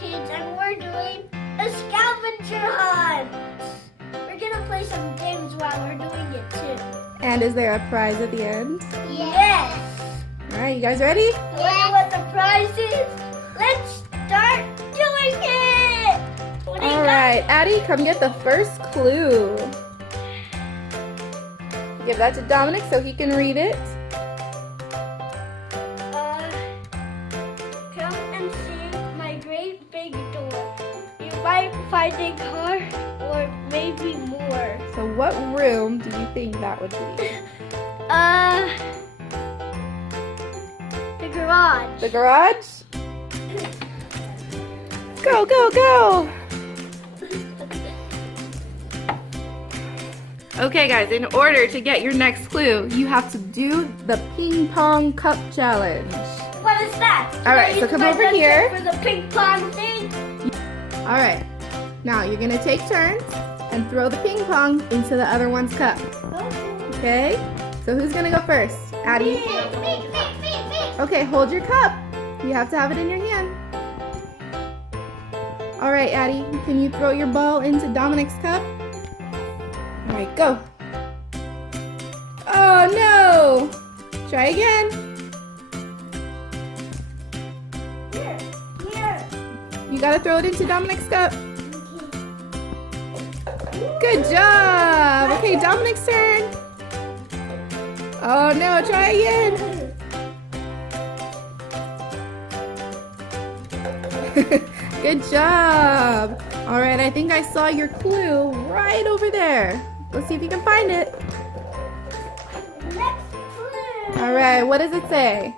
kids, and we're doing a scavenger hunt. We're gonna play some games while we're doing it too. And is there a prize at the end? Yes. All right, you guys ready? Wonder what the prize is? Let's start doing it. What do you All got? right, Addie, come get the first clue. Give that to Dominic so he can read it. Come and see my great big door. You might find a car or maybe more. So what room do you think that would be? The garage. The garage? Go, go, go! Okay guys, in order to get your next clue, you have to do the ping pong cup challenge. What is that? All right, so come over here. For the ping pong thing. All right, now you're gonna take turns and throw the ping pong into the other one's cup. Okay? So who's gonna go first? Addie? Me. Okay, hold your cup. You have to have it in your hand. All right, Addie, can you throw your ball into Dominic's cup? All right, go. Oh no! Try again. Here. You gotta throw it into Dominic's cup. Good job. Okay, Dominic's turn. Oh no, try again. Good job. All right, I think I saw your clue right over there. Let's see if you can find it. Next clue. All right, what does it say?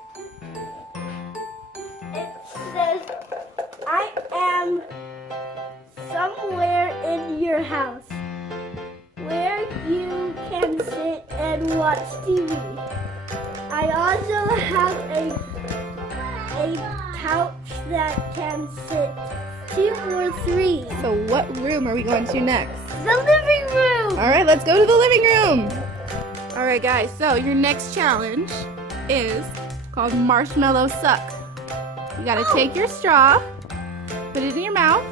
It says, I am somewhere in your house where you can sit and watch TV. I also have a couch that can sit 2 or 3. So what room are we going to next? The living room. All right, let's go to the living room. All right, guys, so your next challenge is called Marshmallow Suck. You gotta take your straw, put it in your mouth,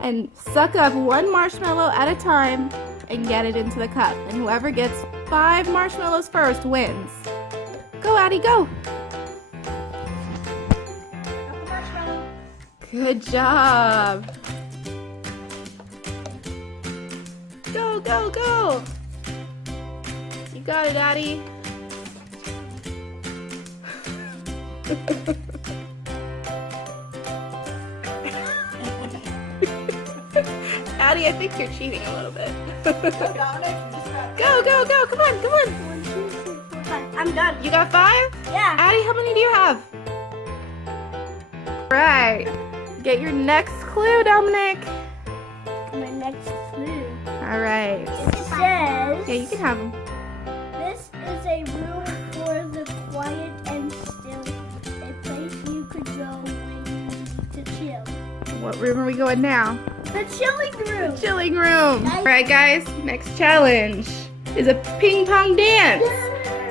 and suck up one marshmallow at a time and get it into the cup. And whoever gets 5 marshmallows first wins. Go, Addie, go. Good job. Go, go, go. You got it, Addie. Addie, I think you're cheating a little bit. Go, go, go. Come on, come on. 1, 2, 3, 4, 5. I'm done. You got 5? Yeah. Addie, how many do you have? Right. Get your next clue, Dominic. My next clue. All right. It says, Okay, you can have them. this is a room for the quiet and still. A place you could go when you need to chill. What room are we going now? The chilling room. Chilling room. All right, guys. Next challenge is a ping pong dance.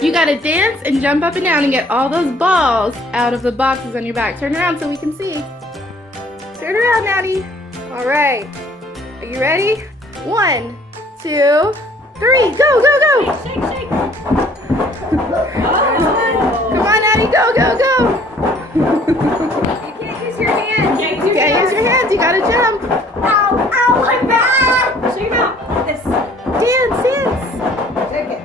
You gotta dance and jump up and down and get all those balls out of the boxes on your back. Turn around so we can see. Turn around, Addie. All right. Are you ready? 1, 2, 3. Go, go, go. Shake, shake. Come on, Addie. Go, go, go. You can't use your hands. You can't use your hands. You gotta jump. Ow, ow, my back. Shake it out. This. Dance, dance. Shake it.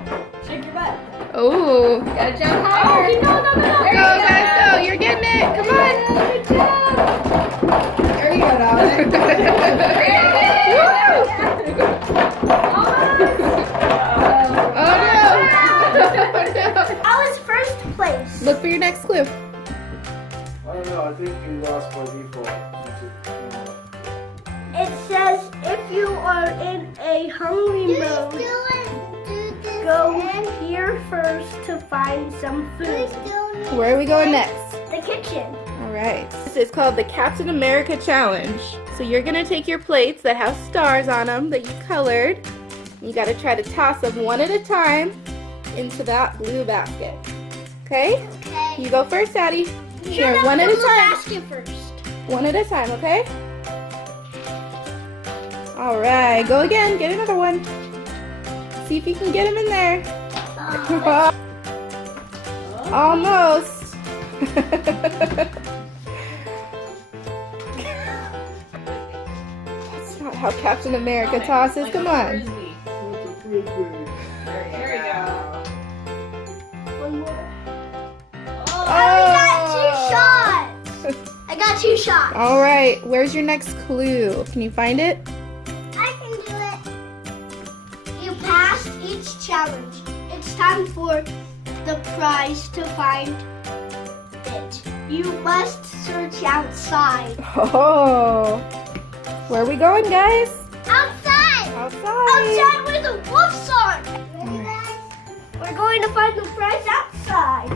Shake your butt. Oh. Gotta jump higher. Oh, no. Go, guys, go. You're getting it. Come on. Good job. There you go, Dominic. Oh, no. I was first place. Look for your next clue. I don't know, I think you lost by default. It says if you are in a hungry mode, go here first to find some food. Where are we going next? The kitchen. All right. This is called the Captain America Challenge. So you're going to take your plates that have stars on them that you colored. You got to try to toss them one at a time into that blue basket. Okay? Okay. You go first, Addie. Sure, one at a time. Basket first. One at a time, okay? All right, go again. Get another one. See if you can get him in there. Almost. That's not how Captain America tosses. Come on. What's a frisbee? There we go. One more. Oh, I got 2 shots. All right, where's your next clue? Can you find it? I can do it. You passed each challenge. It's time for the prize to find it. You must search outside. Oh, where are we going, guys? Outside! Outside. Outside where the wolves are! We're going to find the prize outside.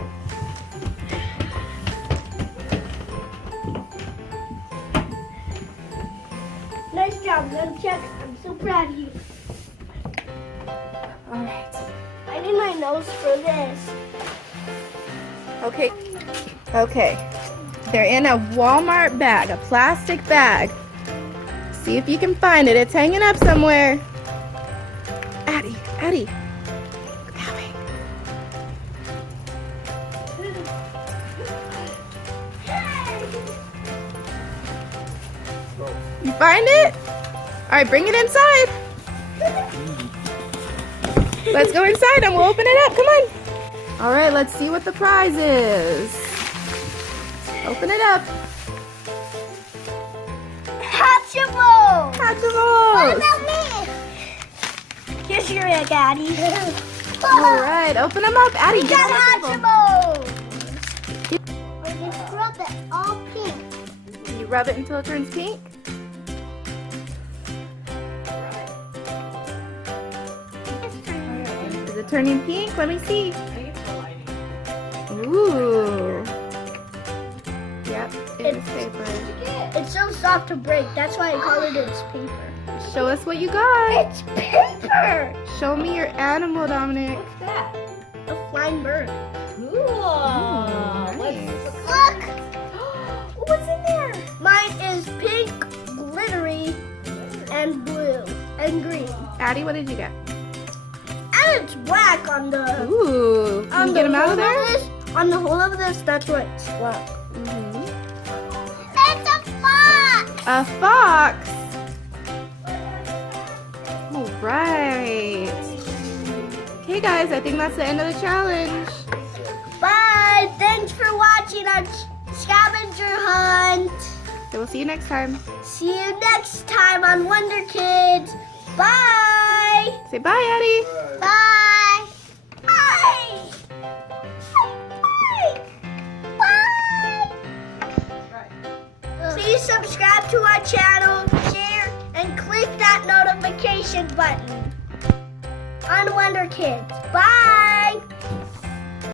Nice job, Nunchuck. I'm so proud of you. All right. I need my nose for this. Okay. Okay. They're in a Wal-mart bag, a plastic bag. See if you can find it. It's hanging up somewhere. Addie, Addie. Look that way. You find it? All right, bring it inside. Let's go inside and we'll open it up. Come on. All right, let's see what the prize is. Open it up. Hatchimals! What Hatchimals. about me? Here's your egg, Addie. All right, open them up. Addie, We get got one of them. Hatchimals! Or just rub it all pink. You rub it until it turns pink. Is it turning pink? Let me see. I think it's the lighting. Ooh. Yep, it is paper. It's so soft to break. That's why I call it it's paper. Show us what you got. It's paper! Show me your animal, Dominic. What's that? A flying bird. Cool. nice. Look! What's in there? Mine is pink, glittery, and blue, and green. Addie, what did you get? And it's black on the... Ooh. Can you get him out of there? On the whole of this, that's why it's black. Mhm. It's a fox! A fox. All right. Okay, guys, I think that's the end of the challenge. Bye! Thanks for watching our scavenger hunt. So we'll see you next time. See you next time on Wonder Kids. Bye! Say bye, Addie. Bye! Bye! Bye! Bye! Please subscribe to our channel, share, and click that notification button on Wonder Kids. Bye!